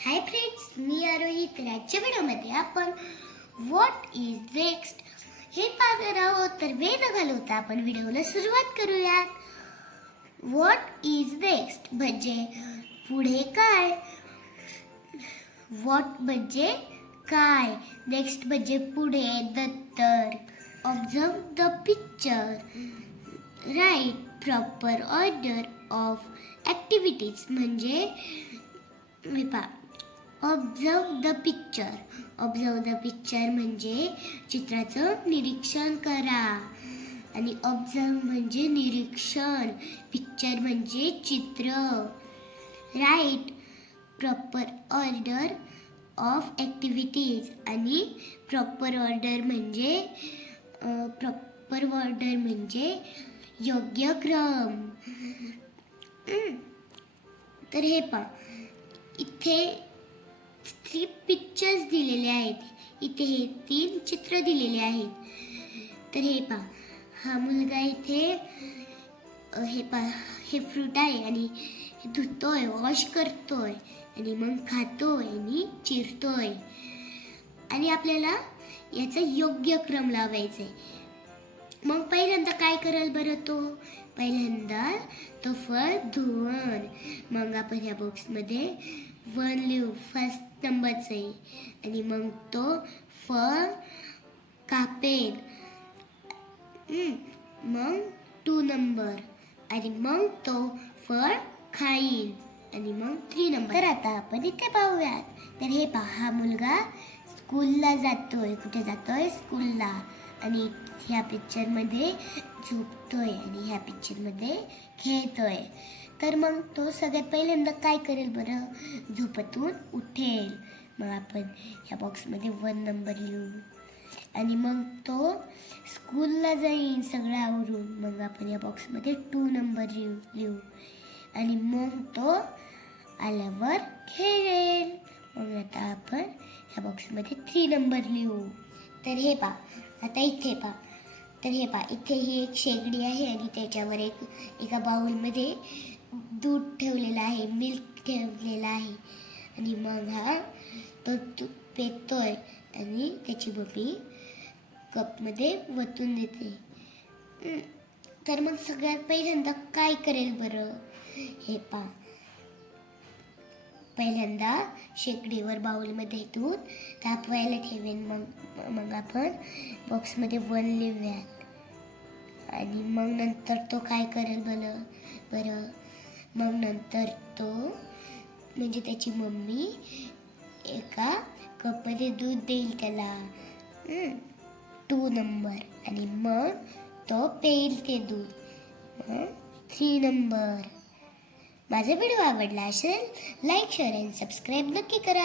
Hi friends मी आरोही तर आजच्या व्हिडिओमध्ये आपण व्हॉट इज नेक्स्ट हे पाहणार आहोत. तर वेळ न घालवता आपण व्हिडिओला सुरुवात करूयात. व्हॉट इज नेक्स्ट म्हणजे पुढे काय? व्हॉट म्हणजे काय? नेक्स्ट म्हणजे पुढे नंतर observe the picture right proper order of activities म्हणजे मी पा observe the picture observe the picture म्हणजे चित्राचं निरीक्षण करा. आणि ऑब्झर्व म्हणजे निरीक्षण. पिक्चर म्हणजे चित्र. Right proper order of activities आणि प्रॉपर ऑर्डर म्हणजे प्रॉपर ऑर्डर म्हणजे योग्य क्रम. तर हे पहा. इथे थ्री पिक्चर्स दिलेले आहेत. इथे हे तीन चित्र दिलेले आहेत. तर हे पहा हा मुलगा इथे हे पहा हे फ्रूट आहे आणि हे धुतोय वॉश करतोय आणि मग खातोय आणि चिरतोय. आणि आपल्याला याचा योग्य क्रम लावायचा आहे मग पहिल्यांदा काय कराल बरं तो? पहिल्यांदा तो फळ धुवण मग आपण ह्या बॉक्समध्ये वन लिहू फर्स्ट नंबरचं आहे आणि मग तो फळ कापेल मग टू नंबर आणि मग तो फळ खाईल आणि मग थ्री नंबर तर आता आपण इथे पाहूयात. तर हे पहा हा मुलगा स्कूलला जातोय. कुठे जातोय? स्कूलला आणि ह्या पिक्चरमध्ये झोपतोय. आणि ह्या पिक्चरमध्ये खेळतोय. तर मग तो सगळ्यात पहिल्यांदा काय करेल बरं? झोपतून उठेल. मग आपण ह्या बॉक्समध्ये वन नंबर लिहू. आणि मग तो स्कूलला जाईन सगळं आवरून. मग आपण या बॉक्समध्ये टू नंबर लिहू लिहू. आणि मग तो आल्यावर खेळेल. मग आता आपण ह्या बॉक्समध्ये थ्री नंबर लिहू. तर हे पा आता इथे पा तर हे पा इथे ही एक शेगडी आहे आणि त्याच्यावर एक एका बाउलमध्ये दूध ठेवलेलं आहे मिल्क ठेवलेलं आहे. आणि मग हा तो दूध पेतोय आणि त्याची मम्मी कपमध्ये वतून देते. तर मग सगळ्यात पहिल्यांदा काय करेल बरं? हे पा पहिल्यांदा शेकडीवर बाउलमध्ये दूध तापवायला ठेवेन. मग मग आपण बॉक्समध्ये वन लिहूयात. आणि मग नंतर तो काय करेल बरं? बरं मग नंतर तो म्हणजे त्याची मम्मी एका कपमध्ये दूध देईल त्याला. Two number. आणि मग तो पेईल ते दूध. Three number. माझा व्हिडिओ आवडला असेल लाईक शेअर अँड सबस्क्राईब नक्की करा.